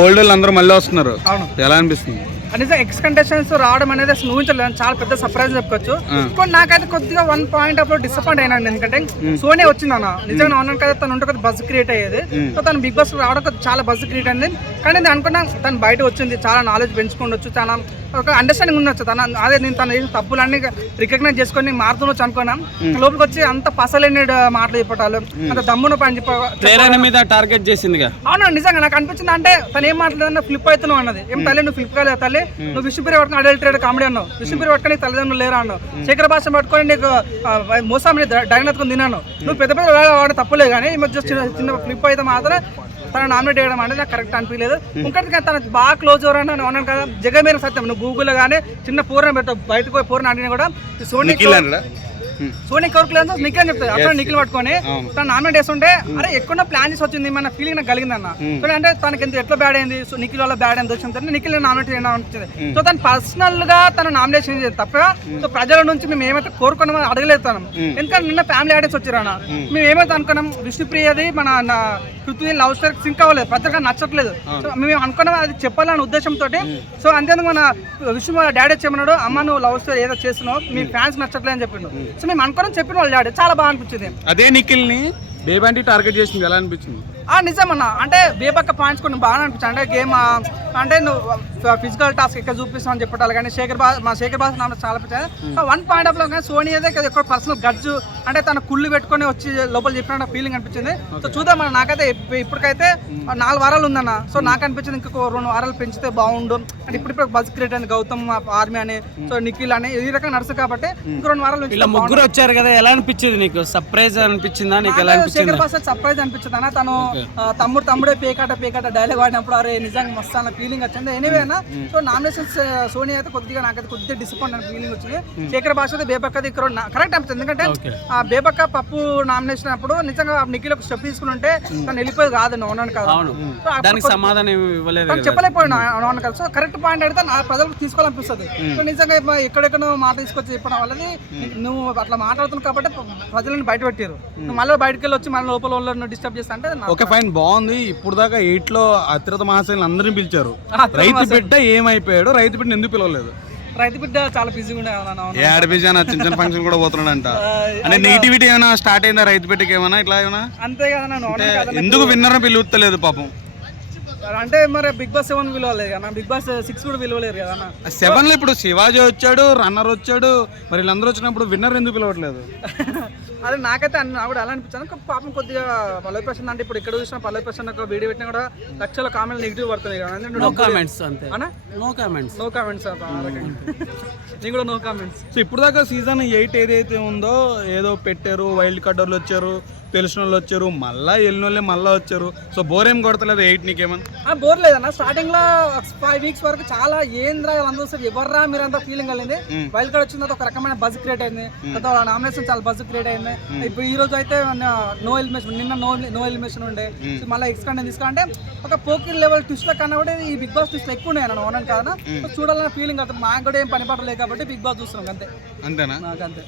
Old వాళ్ళు అందరూ మళ్ళీ వస్తున్నారు. ఎలా అనిపిస్తుంది? నిజంగా ఎక్స్ కంటెస్టెంట్స్ రావడం అనేది అసలు ఊహించలేదు. చాలా పెద్ద సర్ప్రైజ్ చెప్పుకోవచ్చు. కానీ నాకైతే కొద్దిగా 1 పాయింట్ ఆఫ్ డిసప్పాయింట్ అయినాను. ఎందుకంటే సోనియా వచ్చిందన్న నిజంగా అవునాను కదా, తను ఉంటే కొద్దిగా బజ్ క్రియేట్ అయ్యేది. సో తను బిగ్ బాస్ రావడం కొద్దిగా చాలా బజ్ క్రియేట్ అయింది. కానీ నేను అనుకున్నా తను బయట వచ్చింది, చాలా నాలెడ్జ్ పెంచుకోవచ్చు, చాలా ఒక అండర్స్టాండింగ్ ఉండొచ్చు. అదే నేను తన తప్పులన్నీ రికగ్నైజ్ చేసుకొని మారుతుండొచ్చు అనుకున్నా. లోపలికి వచ్చి అంత పసలేని మాటలు చెప్పటాలు, అంత దమ్మున పని మీద టార్గెట్ చేసింది. అవునా, నిజంగా నాకు అనిపించింది. అంటే తను ఏం మాట్లాడదన్నా ఫ్లిప్ అవుతున్నావు అన్నది. ఏం తల్లి నువ్వు ఫ్లిప్ కాలేదు తల్లి, నువ్వు విష్ణుప్రియ పట్టుకుని అడల్టెడ్ కామెడీ అన్నావు, విష్ణుప్రియ పట్టుకుని నీకు తల్లిదండ్రులు లేరా అన్నావు, శేఖర భాష పట్టుకొని నీకు మోసం డైనత్కొని తిన్నాను. నువ్వు పెద్ద పెద్ద వాడు తప్పులే, కానీ ఈ మధ్య చిన్న ఫ్లిప్ అయితే మాత్రం తను నామినేట్ చేయడం అనేది నాకు కరెక్ట్ అనిపించలేదు. ఇంకొకటి తన బాగా క్లోజ్ ఎవరైనా ఉన్నాను కదా, జగమేర సత్యం. నువ్వు గూగుల్లో కానీ చిన్న పూర్ణ పెడతావు, బయటకు పోయి పూర్ణ అడిగినా కూడా సోనీ కౌర్కులేదు నిఖిల్ అని చెప్తారు. అక్కడ నిఖిల్ పట్టుకొని తను నామినేట్ చేస్తుంటే అరే ఎక్కువ ప్లాన్ చేసి వచ్చింది మన ఫీలింగ్ నాకు కలిగింది అన్న. సో అంటే తనకి ఎంత ఎట్లా బ్యాడ్ అయింది, సో నిఖిల్ వల్ల బ్యాడ్ అయింది వచ్చింది, నిఖిల్ నామినేట్ చేయడం అనిపించింది. సో తను పర్సనల్ గా తన నామినేషన్ చేసి తప్ప సో ప్రజల నుంచి మేము ఏమైతే కోరుకున్నామో అడగలేదు తను. ఎందుకంటే నిన్న ఫ్యామిలీ ఆడియన్స్ వచ్చారన్న, మేము ఏమైతే అనుకున్నాం విష్ణుప్రియది మన పృథ్వీ లవ్ స్టోరీ సింక్ అవ్వలేదు, ప్రజలకు నచ్చట్లేదు. సో మేము అనుకున్నాం అది చెప్పాలనే ఉద్దేశంతో. సో అంతేందుకు మన విష్ణు డాడీ వచ్చేమన్నాడు, అమ్మ నువ్వు లవ్ స్టోరీ ఏదో చేస్తున్నావు మీ ఫ్యాన్స్ నచ్చట్లేదు అని చెప్పిండు. సో మేము అనుకున్నాం చెప్పిన వాళ్ళు డాడీ చాలా బాగా అనిపించింది. అదే నిఖిల్ ని బేబంటి టార్గెట్ చేసింది, ఎలా అనిపించింది? నిజమన్నా, అంటే బేబక్క పాయింట్స్ కొన్ని బాగా అనిపించాయి. అంటే గేమ్ అంటే నువ్వు ఫిజికల్ టాస్క్ ఇక్కడ చూపిస్తావు అని చెప్పాలి, కానీ శేఖర్ భాష నాన్న చాలా అనిపించాయి. 1 పాయింట్ ఆఫ్ లో కానీ సోనీ అయితే ఎక్కువ పర్సనల్ గడ్జు, అంటే తన కుళ్ళు పెట్టుకొని వచ్చి లోపల చెప్పిన ఫీలింగ్ అనిపించింది. సో చూద్దాం, నాకైతే ఇప్పటికైతే 4 వారాలు ఉందన్న. సో నాకు అనిపించింది ఇంకొక 2 వారాలు పెంచితే బాగుండు. అంటే ఇప్పుడు బజ్ క్రియేట్ అయింది గౌతమ్ ఆర్మీ అని, సో నిఖిల్ అని ఈ రకంగా నడుస్తుంది కాబట్టి ఇంకో 2 వారాలు ముగ్గురు వచ్చారు కదా, ఎలా అనిపించింది నీకు? సర్ప్రైజ్ అనిపించిందా నీకు? ఎలా అనిపించింది? శేఖర్ భాష సర్ప్రైజ్ అనిపించింది అన్న. తను తమ్ముడే పేకాట డైలాగ్ వాడినప్పుడు అరే నిజంగా మస్తు అన్న ఫీలింగ్ వచ్చింది. ఎనీవే అన్న, సో నామినేషన్స్ సోనీ అయితే కొద్దిగా నాకైతే కొద్దిగా డిసప్పాయింట్ అనే ఫీలింగ్ వచ్చింది. శేఖర్ భాష అయితే బేబక్కది ఇక్కడ కరెక్ట్ అనిపిస్తుంది. ఎందుకంటే ఆ బేబక్క పప్పు నామినేషన్ అప్పుడు నిజంగా నిఖిల్ ఒక స్టెప్ తీసుకుని ఉంటే తను వెళ్ళిపోయేది కాదు, అవునాను కదా, చెప్పలేకపోయినా అవునాను కదా. సో కరెక్ట్ పాయింట్ అయితే ప్రజలకు తీసుకోవాలనిపిస్తుంది. సో నిజంగా ఎక్కడెక్కడ మాట తీసుకొచ్చి చెప్పడం వల్లది నువ్వు అట్లా మాట్లాడుతున్నావు కాబట్టి ప్రజలను బయట పెట్టారు. మళ్ళీ బయటకు వెళ్ళి వచ్చి మన లోపల డిస్టర్బ్ చేస్తా అంటే ఓకే ఫైన్ బాగుంది. ఇప్పుడు దాకా 8 లో అతిరథ మహాశైలు అందరినీ పిలిచారు, రైతు బిడ్డ ఏమైపోయాడు? రైతు బిడ్డ ఎందుకు పిలవలేదు? రైతు బిడ్డ చాలా బిజీగా ఉండే చిన్న చిన్న ఫంక్షన్ కూడా పోతున్నాడంట. అంటే నెగిటివిటీ ఏమైనా స్టార్ట్ అయిందా రైతు బిడ్డకి? ఏమైనా ఇట్లా ఏమైనా అంతే కదా, ఎందుకు విన్నర్ పిలుస్తలేదు పాపం? అంటే మరి బిగ్ బాస్ 7 విలువలేదు కదా, బిగ్ బాస్ 6 కూడా విలువలేరు కదా. 7 లో ఇప్పుడు శివాజీ వచ్చాడు, రన్నర్ వచ్చాడు, మరి వీళ్ళందరూ వచ్చినప్పుడు విన్నర్ ఎందుకు పిలవట్లేదు? అదే నాకైతే కూడా అలా అనిపించాను. పాపం కొద్దిగా పల్లవి ప్రశాంత్ అంటే ఇప్పుడు ఇక్కడ చూసిన పల్లవి ప్రశాంత్ ఒక వీడియో పెట్టినా కూడా లక్షల కామెంట్లు నెగిటివ్ పడుతున్నాయి కదా. నో కామెంట్స్ నేను కూడా నో కామెంట్స్. సో ఇప్పుడు దాకా సీజన్ 8 ఏదైతే ఉందో ఏదో పెట్టారు, వైల్డ్ కార్డర్లు వచ్చారు, తెలిసిన వాళ్ళు వచ్చారు, మళ్ళీ వెళ్ళిన వాళ్ళే మళ్ళీ వచ్చారు. సో బోర్ ఏం కొడతలేదు 8 నీకేమన్నా? బోర్ లేదన్న. స్టార్టింగ్ లో 5 వీక్స్ వరకు చాలా ఏంద్రా అందరూ ఎవర్రా మీరంతా ఫీలింగ్ కలిగింది. వైల్డ్ కార్డ్ వచ్చిన ఒక రకమైన బజ్ క్రియేట్ అయింది, నామినేషన్ చాలా బజ్ క్రియేట్ అయింది. ఇప్పుడు ఈ రోజు అయితే నో ఎలిమినేషన్, నిన్న నో ఎలిమినేషన్ ఉండే, మళ్ళీ ఎక్స్కండ్ తీసుకుంటే ఒక పోకిల్ లెవెల్ ట్విస్ట్ కన్నా కూడా ఈ బిగ్ బాస్ ట్విస్ట్ ఎక్కువ ఉన్నాయి అన్న కదా. చూడాలన్న ఫీలింగ్ అవుతుంది. మాకు కూడా ఏం పని పడలేదు కాబట్టి బిగ్ బాస్ చూస్తున్నాం అంతే. అంతేనా? నాకు అంతే.